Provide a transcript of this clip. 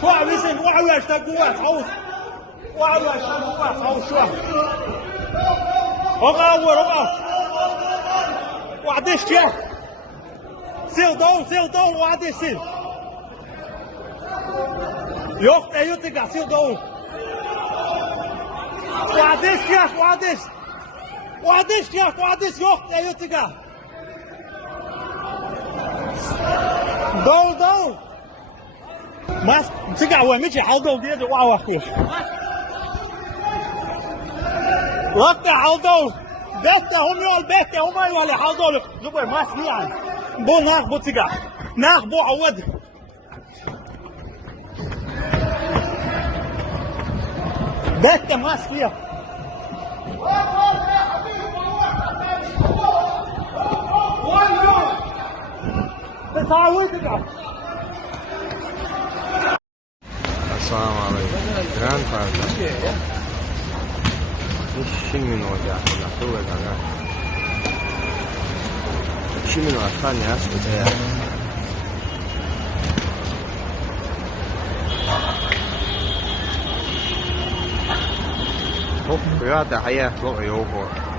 شوع ويسن وعوش تقوى خوف وعوش تقوى خوف شوع رقا وعدش يا سيل دول وعدش سيل يوخت ايوتك سيل دول وعدش يوخت ايوتك دول mas这个我们去好多别的娃娃去，我的好多，bättre هم يقول bättre هم يقول好多了，如果mas ni an，不拿不这个，拿不عود bättre mas فيها بتعودك Assalamualaikum. Grandfather. Şimin olacak. Tuve kaga. Şimin olacak ya sudah. Oh, berada ayah lo ayoko.